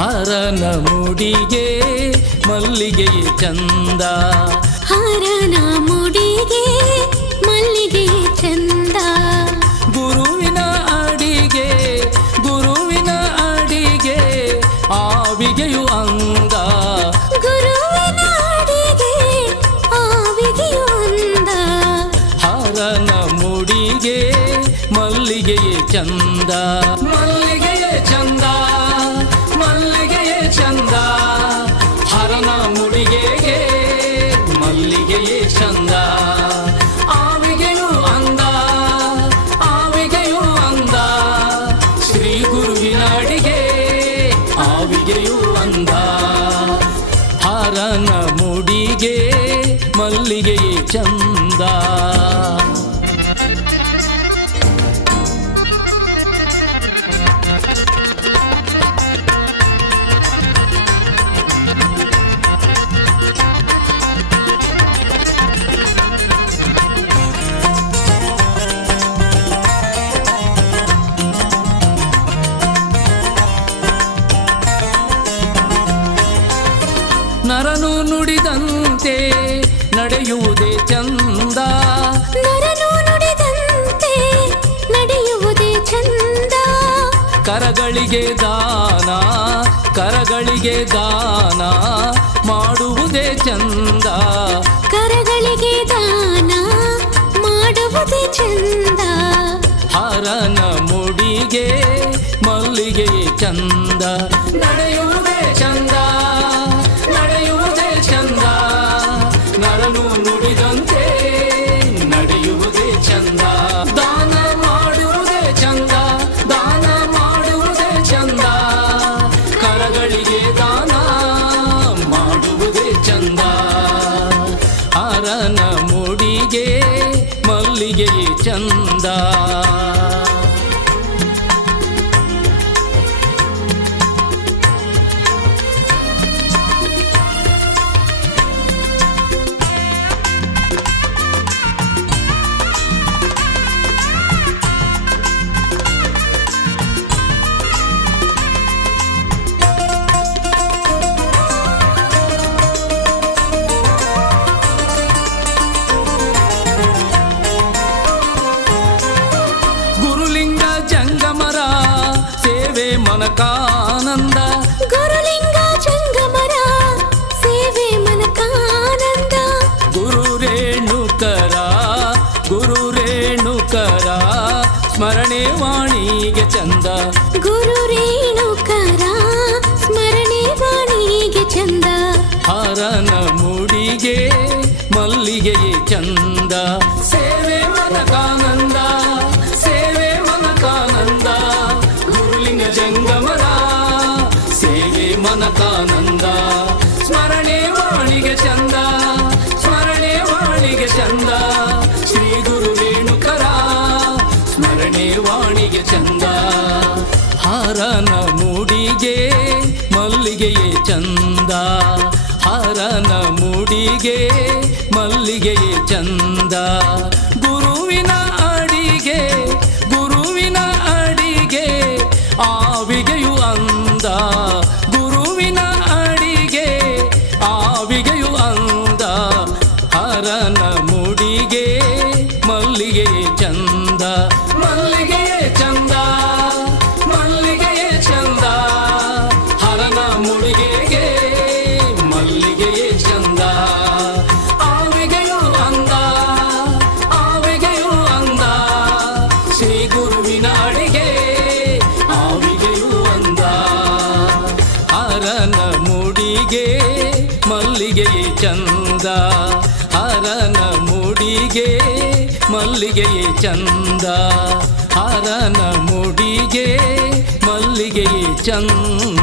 ಹರನ ಮುಡಿಗೆ ಮಲ್ಲಿಗೆಯೇ ಚಂದ, ಹರನ ಮುಡಿಗೆ ಮಲ್ಲಿಗೆಯೇ ಚಂದ. ಗುರುವಿನ ಅಡಿಗೆ ಗುರುವಿನ ಅಡಿಗೆ ಆವಿಗೆಯು ಅಂದ, ಗುರುವಿನ ಅಡಿಗೆ ಆವಿಗೆಯು ಅಂದ. ಹರನ ಮುಡಿಗೆ ಮಲ್ಲಿಗೆಯೇ ಚಂದ, ಮಲ್ಲಿಗೆಯೇ ಚಂದ, ಮಲ್ಲಿಗೆಯೇ ಚಂದ. ಹರನ ಮುಡಿಗೆಗೆ ಮಲ್ಲಿಗೆಯೇ ಚಂದ, ಆವಿಗೆಯೂ ಅಂದ, ಆವಿಗೆಯೂ ಅಂದ. ಶ್ರೀ ಗುರುವಿನ ಅಡಿಗೆ ಆವಿಗೆಯೂ ಅಂದ. ಹರನ ಮುಡಿಗೆ ಮಲ್ಲಿಗೆಯೇ ಚಂದ. ನರನು ನುಡಿದಂತೆ ನಡೆಯುವುದೇ ಚಂದ, ನರನು ನುಡಿದಂತೆ ನಡೆಯುವುದೇ ಚಂದ. ಕರಗಳಿಗೆ ದಾನ ಕರಗಳಿಗೆ ದಾನ ಮಾಡುವುದೇ ಚಂದ, ಕರಗಳಿಗೆ ದಾನ ಮಾಡುವುದೇ ಚಂದ. ಹರನ ಮುಡಿಗೆ ಮಲ್ಲಿಗೆಯೇ ಚಂದ, ನಡೆಯುವುದೇ ಚಂದ, ನಡೆಯುವುದೇ ಚಂದ. ನರನು ನುಡಿದಂತೆ ನಡೆಯುವುದೇ ಚಂದ, ದಾನ ಮಾಡುವುದೇ ಚಂದ, ದಾನ ಮಾಡುವುದೇ ಚಂದ. ಕರಗಳಿಗೆ ದಾನ ಮಾಡುವುದೇ ಚಂದ. ಹರನ ಮುಡಿಗೆ ಮಲ್ಲಿಗೆಯೇ ಚಂದ. ಗುರುಲಿಂಗ ಜಂಗಮರ ಸೇವೆ ಮನಕಾನಂದ, ಗುರುಲಿಂಗ ಜಂಗಮರ ಸೇವೆ ಮನಕಾನಂದ. ಗುರು ರೇಣುಕರ ಗುರು ರೇಣುಕರ ಸ್ಮರಣೆ ವಾಣಿಗೆ ಚಂದ, ಗುರು ರೇಣುಕರ ಸ್ಮರಣೆ ವಾಣಿಗೆ ಚಂದ. ಹರನ ಮುಡಿಗೆ ಮಲ್ಲಿಗೆಯೇ ಚಂದ, ಸೇವೆ ಮನಕಾನಂದ, ಸೇವೆ ಮನಕಾನಂದ. ಗುರುಲಿಂಗ ಜಂಗಮರ ಸೇವೆ ಮನಕಾನಂದ, ಸ್ಮರಣೆ ವಾಣಿಗೆ ಚಂದ, ಸ್ಮರಣೆ ವಾಣಿಗೆ ಚಂದ. ಶ್ರೀ ಗುರು ರೇಣುಕರ ಸ್ಮರಣೆ ವಾಣಿಗೆ ಚಂದ. ಹರನ ಮುಡಿಗೆ ಮಲ್ಲಿಗೆಯೇ ಚಂದ, ಹರನ ಮುಡಿಗೆ ಮಲ್ಲಿಗೆಯೇ ಚಂದ. ಗುರುವಿನ ಅಡಿಗೆ ಗುರುವಿನ ಅಡಿಗೆ ಆವಿಗೆಯು ಅಂದ, ಗುರುವಿನ ಅಡಿಗೆ ಆವಿಗೆಯು ಅಂದ. ಹರನ ಮುಡಿಗೆ ಮಲ್ಲಿಗೆಯೇ ಚಂದ, ಮಲ್ಲಿಗೆಯೇ ಚಂದ, ಮಲ್ಲಿಗೆಯೇ ಚಂದ. ಹರನ ಮುಡಿಗೆಗೆ ಮಲ್ಲಿಗೆಯೇ ಚಂದ, ಆವಿಗೆಯೂ ಅಂದ, ಆವಿಗೆಯೂ ಅಂದ. ಶ್ರೀ ಗುರುವಿನ ಅಡಿಗೆ ಆವಿಗೆಯೂ ಅಂದ. ಹರನ ಮುಡಿಗೆ ಮಲ್ಲಿಗೆಯೇ ಚಂದ, ಹರನ ಮುಡಿ ಮುಡಿಗೆ ಮಲ್ಲಿಗೆಯೇ ಚಂದ ಹರನ ಮುಡಿಗೆ ಮಲ್ಲಿಗೆಯೇ ಚಂದ